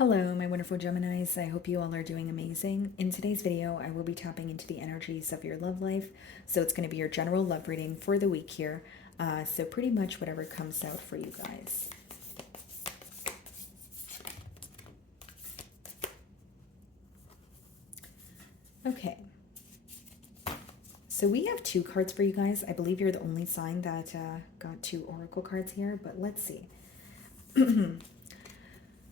Hello, my wonderful Geminis. I hope you all are doing amazing. In today's video, I will be tapping into the energies of your love life. So it's going to be your general love reading for the week here. So pretty much whatever comes out for you guys. Okay. So we have two cards for you guys. I believe you're the only sign that got two oracle cards here, but let's see.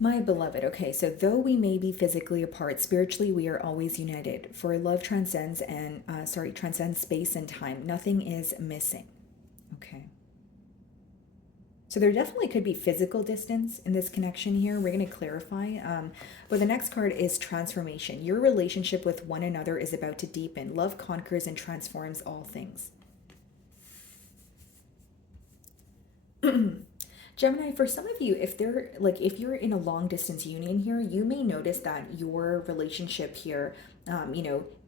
My beloved, okay, so though we may be physically apart, spiritually we are always united. For love transcends transcends space and time. Nothing is missing. Okay. So there definitely could be physical distance in this connection here. We're going to clarify. But the next card is transformation. Your relationship with one another is about to deepen. Love conquers and transforms all things. Gemini, for some of you, if you're in a long distance union here, you may notice that your relationship here,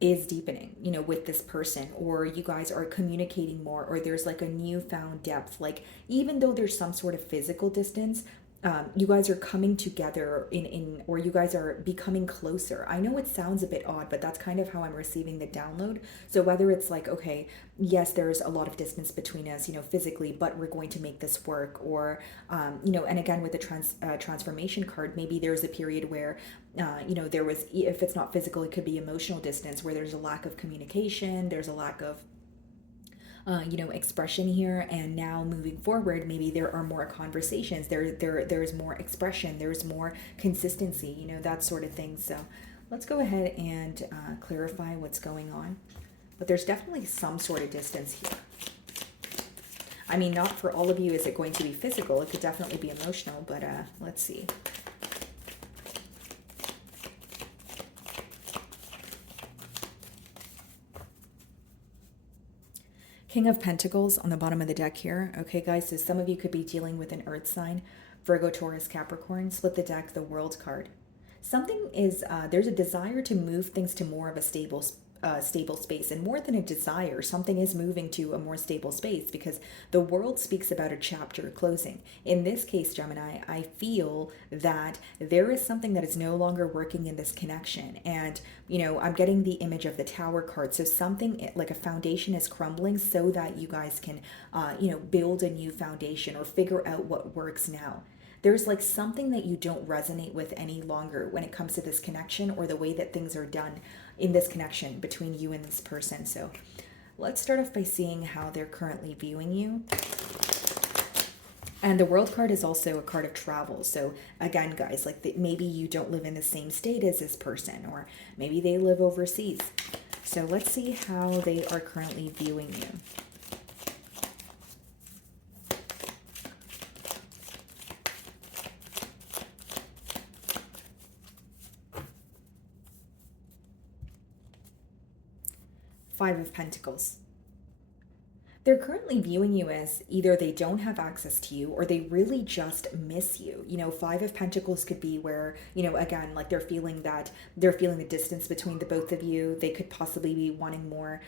is deepening, with this person, or you guys are communicating more, or there's like a newfound depth. Like, even though there's some sort of physical distance, you guys are coming together or you guys are becoming closer. I know it sounds a bit odd, but that's kind of how I'm receiving the download. So whether it's like, okay, yes, there's a lot of distance between us, physically, but we're going to make this work, or, and again, with the transformation card, maybe there's a period where, there was, if it's not physical, it could be emotional distance, where there's a lack of communication, there's a lack of expression here. And now moving forward, maybe there are more conversations, there's more expression, there's more consistency, that sort of thing. So let's go ahead and clarify what's going on. But there's definitely some sort of distance here. I mean, not for all of you is it going to be physical. It could definitely be emotional, but let's see. King of Pentacles on the bottom of the deck here. Okay, guys, so some of you could be dealing with an earth sign. Virgo, Taurus, Capricorn. Split the deck, the World card. Something is, there's a desire to move things to more of a stable space, and more than a desire, something is moving to a more stable space, because the World speaks about a chapter closing. In this case, Gemini, I feel that there is something that is no longer working in this connection. And I'm getting the image of the Tower card. So something like a foundation is crumbling so that you guys can build a new foundation or figure out what works now. There's like something that you don't resonate with any longer when it comes to this connection, or the way that things are done in this connection between you and this person. So let's start off by seeing how they're currently viewing you. And the World card is also a card of travel. So again, guys, like maybe you don't live in the same state as this person, or maybe they live overseas. So let's see how they are currently viewing you. Five of Pentacles. They're currently viewing you as either they don't have access to you, or they really just miss you. Five of Pentacles could be where, again, like they're feeling the distance between the both of you. They could possibly be wanting more,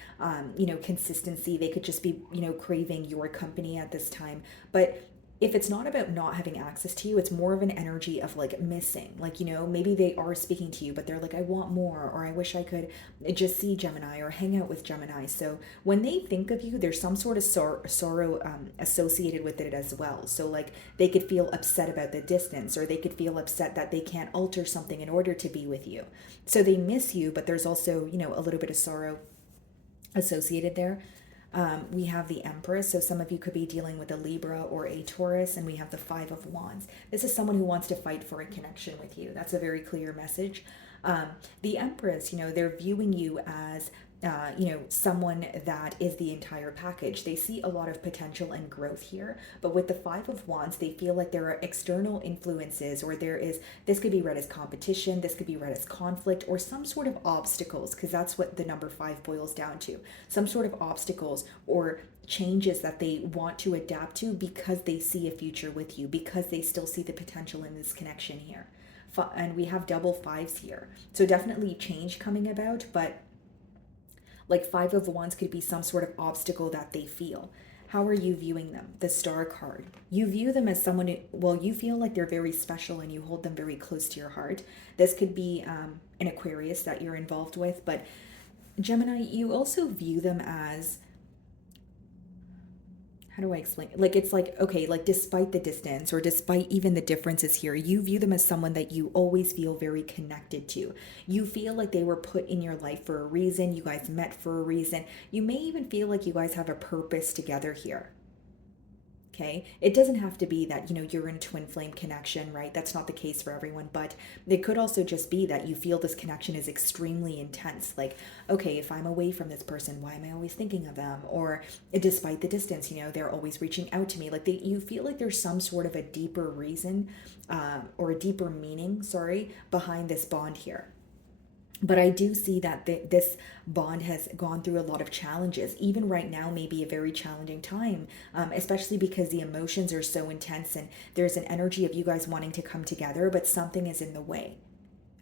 consistency. They could just be, craving your company at this time. But if it's not about not having access to you, it's more of an energy of like missing. Like, maybe they are speaking to you, but they're like, I want more, or I wish I could just see Gemini or hang out with Gemini. So when they think of you, there's some sort of sorrow associated with it as well. So like they could feel upset about the distance, or they could feel upset that they can't alter something in order to be with you. So they miss you, but there's also, a little bit of sorrow associated there. We have the Empress, so some of you could be dealing with a Libra or a Taurus, and we have the Five of Wands. This is someone who wants to fight for a connection with you. That's a very clear message. The Empress, they're viewing you as someone that is the entire package. They see a lot of potential and growth here, but with the Five of Wands, they feel like there are external influences, or this could be read as competition, this could be read as conflict, or some sort of obstacles, because that's what the number 5 boils down to. Some sort of obstacles or changes that they want to adapt to, because they see a future with you, because they still see the potential in this connection here. And we have double fives here. So definitely change coming about, but like Five of Wands could be some sort of obstacle that they feel. how are you viewing them? The Star card. You view them as someone who, well, you feel like they're very special and you hold them very close to your heart. This could be an Aquarius that you're involved with, but Gemini, you also view them as, how do I explain? Like, it's like, okay, like despite the distance or despite even the differences here, you view them as someone that you always feel very connected to. You feel like they were put in your life for a reason. You guys met for a reason. You may even feel like you guys have a purpose together here. Okay, it doesn't have to be that, you're in a twin flame connection, right? That's not the case for everyone, but it could also just be that you feel this connection is extremely intense. Like, okay, if I'm away from this person, why am I always thinking of them? Or despite the distance, they're always reaching out to me. Like, you feel like there's some sort of a deeper reason, or a deeper meaning, sorry, behind this bond here. But I do see that this bond has gone through a lot of challenges. Even right now may be a very challenging time, especially because the emotions are so intense and there's an energy of you guys wanting to come together, but something is in the way.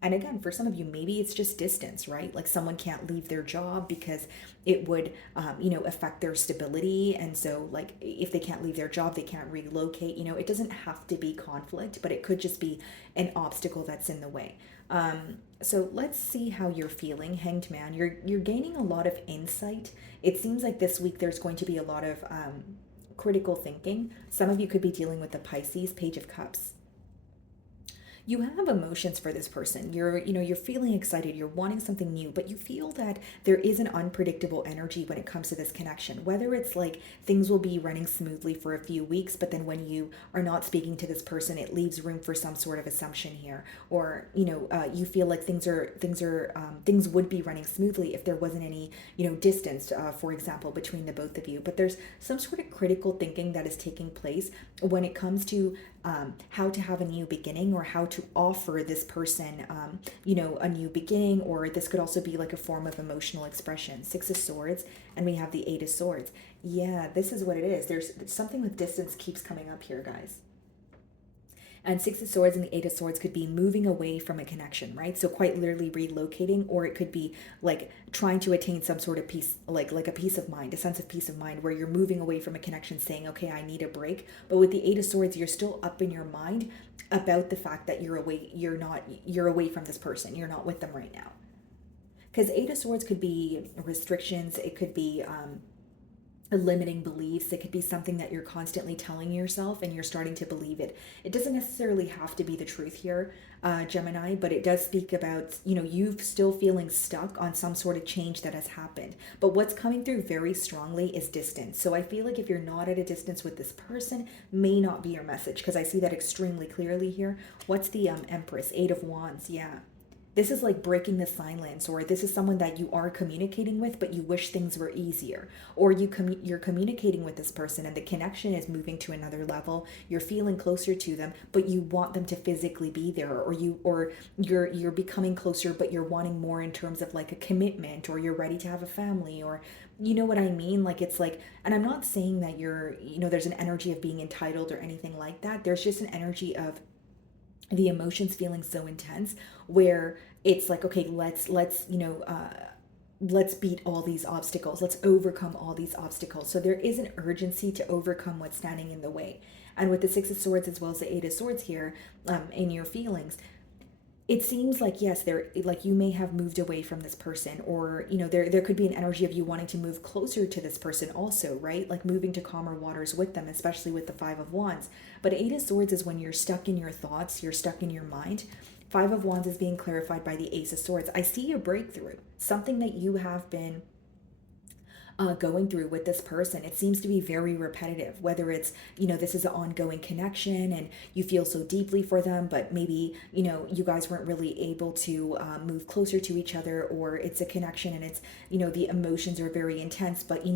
And again, for some of you, maybe it's just distance, right? Like someone can't leave their job because it would, affect their stability. And so, like, if they can't leave their job, they can't relocate. It doesn't have to be conflict, but it could just be an obstacle that's in the way. So let's see how you're feeling, Hanged Man. You're gaining a lot of insight. It seems like this week there's going to be a lot of critical thinking. Some of you could be dealing with the Pisces, Page of Cups. You have emotions for this person. You're feeling excited, you're wanting something new, but you feel that there is an unpredictable energy when it comes to this connection. Whether it's like things will be running smoothly for a few weeks, but then when you are not speaking to this person, it leaves room for some sort of assumption here. Or you feel like things would be running smoothly if there wasn't any distance, for example, between the both of you. But there's some sort of critical thinking that is taking place when it comes to how to have a new beginning, or how to offer this person, a new beginning. Or this could also be like a form of emotional expression. Six of Swords, and we have the Eight of Swords. Yeah, this is what it is. There's something with distance keeps coming up here, guys. And Six of Swords and the Eight of Swords could be moving away from a connection, right? So quite literally relocating, or it could be like trying to attain some sort of peace, like a peace of mind, a sense of peace of mind, where you're moving away from a connection, saying, okay, I need a break. But with the Eight of Swords, you're still up in your mind about the fact that you're away from this person. You're not with them right now. Because Eight of Swords could be restrictions. It could be limiting beliefs. It could be something that you're constantly telling yourself and you're starting to believe it. It doesn't necessarily have to be the truth here, Gemini, but it does speak about, you still feeling stuck on some sort of change that has happened. But what's coming through very strongly is distance. So I feel like if you're not at a distance with this person, may not be your message, because I see that extremely clearly here. What's the Empress? Eight of Wands. Yeah. This is like breaking the silence, or this is someone that you are communicating with, but you wish things were easier. Or you're communicating with this person and the connection is moving to another level. You're feeling closer to them, but you want them to physically be there, or you're becoming closer, but you're wanting more in terms of like a commitment, or you're ready to have a family, or you know what I mean? Like, it's like, and I'm not saying that there's an energy of being entitled or anything like that. There's just an energy of the emotions feeling so intense, where it's like, okay, let's beat all these obstacles, let's overcome all these obstacles. So there is an urgency to overcome what's standing in the way. And with the Six of Swords as well as the Eight of Swords here, in your feelings, it seems like, yes, there, like, you may have moved away from this person, or there could be an energy of you wanting to move closer to this person also, right? Like moving to calmer waters with them, especially with the Five of Wands. But Eight of Swords is when you're stuck in your thoughts, you're stuck in your mind. Five of Wands is being clarified by the Ace of Swords. I see a breakthrough, something that you have been going through with this person. It seems to be very repetitive, whether it's, this is an ongoing connection and you feel so deeply for them, but maybe, you guys weren't really able to move closer to each other, or it's a connection and it's, the emotions are very intense, but,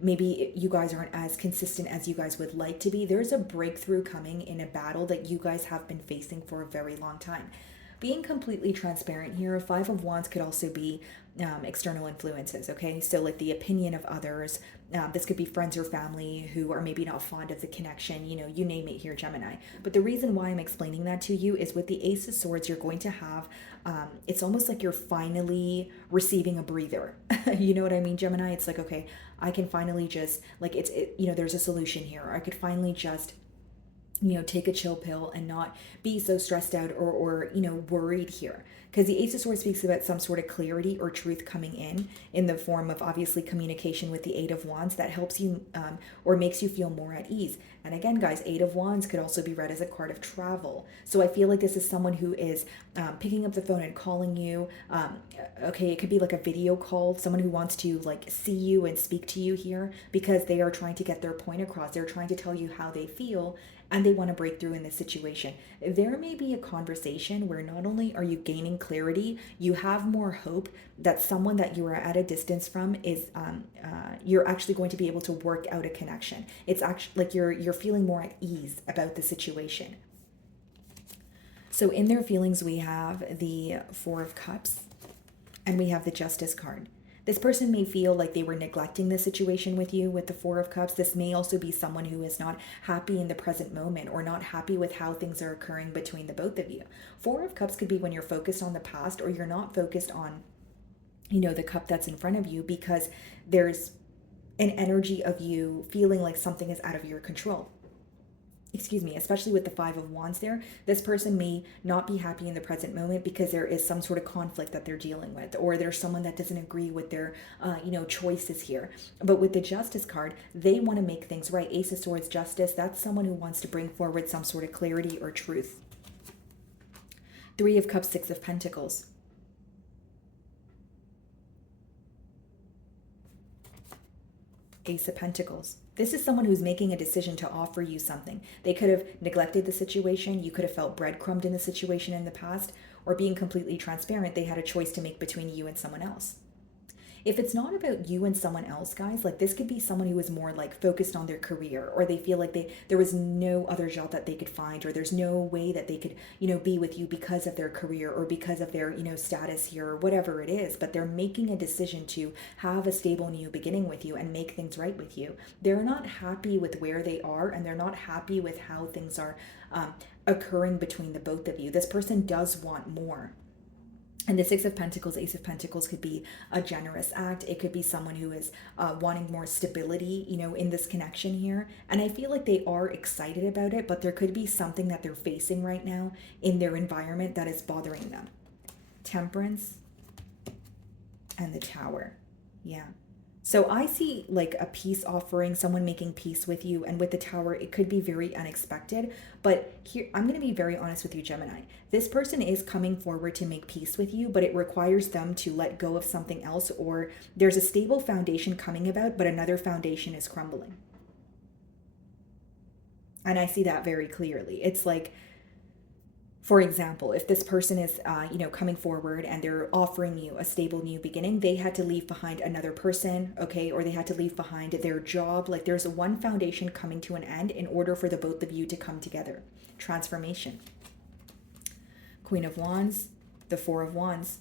maybe you guys aren't as consistent as you guys would like to be. There's a breakthrough coming in a battle that you guys have been facing for a very long time. being completely transparent here, Five of Wands could also be external influences, okay? So, like the opinion of others. This could be friends or family who are maybe not fond of the connection, you name it here, Gemini. But the reason why I'm explaining that to you is with the Ace of Swords, you're going to have, it's almost like you're finally receiving a breather. You know what I mean, Gemini? It's like, okay, I can finally just, like, there's a solution here. I could finally just take a chill pill and not be so stressed out or worried here. Because the Ace of Swords speaks about some sort of clarity or truth coming in the form of obviously communication with the Eight of Wands that helps you or makes you feel more at ease. And again, guys, Eight of Wands could also be read as a card of travel. So I feel like this is someone who is picking up the phone and calling you. Okay, it could be like a video call, someone who wants to like see you and speak to you here because they are trying to get their point across. They're trying to tell you how they feel and they want to break through in this situation. There may be a conversation where not only are you gaining clarity, you have more hope that someone that you are at a distance from is you're actually going to be able to work out a connection. It's actually like you're feeling more at ease about the situation. So in their feelings, we have the Four of Cups and we have the Justice card. This person may feel like they were neglecting the situation with you with the Four of Cups. This may also be someone who is not happy in the present moment or not happy with how things are occurring between the both of you. Four of Cups could be when you're focused on the past or you're not focused on, the cup that's in front of you because there's an energy of you feeling like something is out of your control. Excuse me, especially with the Five of Wands there, this person may not be happy in the present moment because there is some sort of conflict that they're dealing with, or there's someone that doesn't agree with their, choices here. But with the Justice card, they want to make things right. Ace of Swords, Justice, that's someone who wants to bring forward some sort of clarity or truth. Three of Cups, Six of Pentacles. Ace of Pentacles. This is someone who's making a decision to offer you something. They could have neglected the situation. You could have felt breadcrumbed in the situation in the past, or being completely transparent, they had a choice to make between you and someone else. If it's not about you and someone else, guys, like this could be someone who is more like focused on their career, or they feel like there was no other job that they could find, or there's no way that they could, be with you because of their career or because of their, status here or whatever it is. But they're making a decision to have a stable new beginning with you and make things right with you. They're not happy with where they are and they're not happy with how things are occurring between the both of you. This person does want more. And the Six of Pentacles, Ace of Pentacles could be a generous act. It could be someone who is wanting more stability, in this connection here. And I feel like they are excited about it, but there could be something that they're facing right now in their environment that is bothering them. Temperance and the Tower. Yeah. So I see like a peace offering, someone making peace with you. And with the Tower, it could be very unexpected. But here, I'm going to be very honest with you, Gemini. This person is coming forward to make peace with you, but it requires them to let go of something else, or there's a stable foundation coming about, but another foundation is crumbling. And I see that very clearly. It's like, for example, if this person is, coming forward and they're offering you a stable new beginning, they had to leave behind another person, okay, or they had to leave behind their job. Like there's one foundation coming to an end in order for the both of you to come together. Transformation. Queen of Wands, the Four of Wands.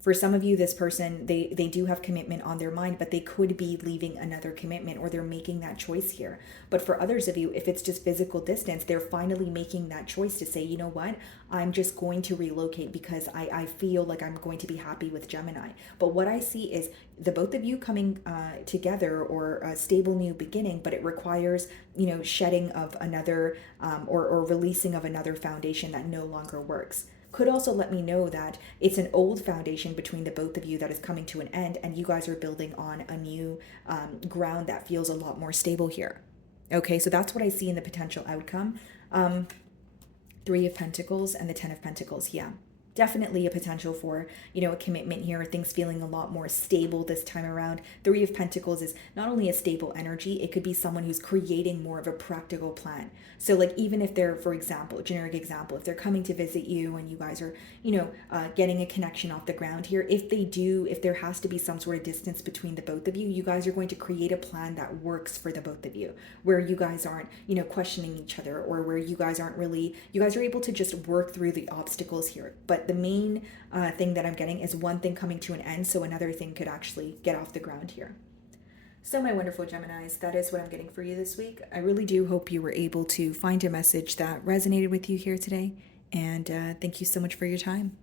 For some of you, this person, they do have commitment on their mind, but they could be leaving another commitment or they're making that choice here. But for others of you, if it's just physical distance, they're finally making that choice to say, you know what, I'm just going to relocate because I feel like I'm going to be happy with Gemini. But what I see is the both of you coming together or a stable new beginning, but it requires, shedding of another or releasing of another foundation that no longer works. Could also let me know that it's an old foundation between the both of you that is coming to an end and you guys are building on a new ground that feels a lot more stable here. Okay, so that's what I see in the potential outcome. Three of Pentacles and the Ten of Pentacles, yeah. definitely a potential for, a commitment here, things feeling a lot more stable this time around. Three of Pentacles is not only a stable energy, it could be someone who's creating more of a practical plan. So, like, even if they're, for example, generic example, if they're coming to visit you and you guys are, getting a connection off the ground here, if there has to be some sort of distance between the both of you, you guys are going to create a plan that works for the both of you, where you guys aren't, questioning each other, or where you guys are able to just work through the obstacles here. But the main thing that I'm getting is one thing coming to an end, so another thing could actually get off the ground here. So, my wonderful Geminis, that is what I'm getting for you this week. I really do hope you were able to find a message that resonated with you here today. And thank you so much for your time.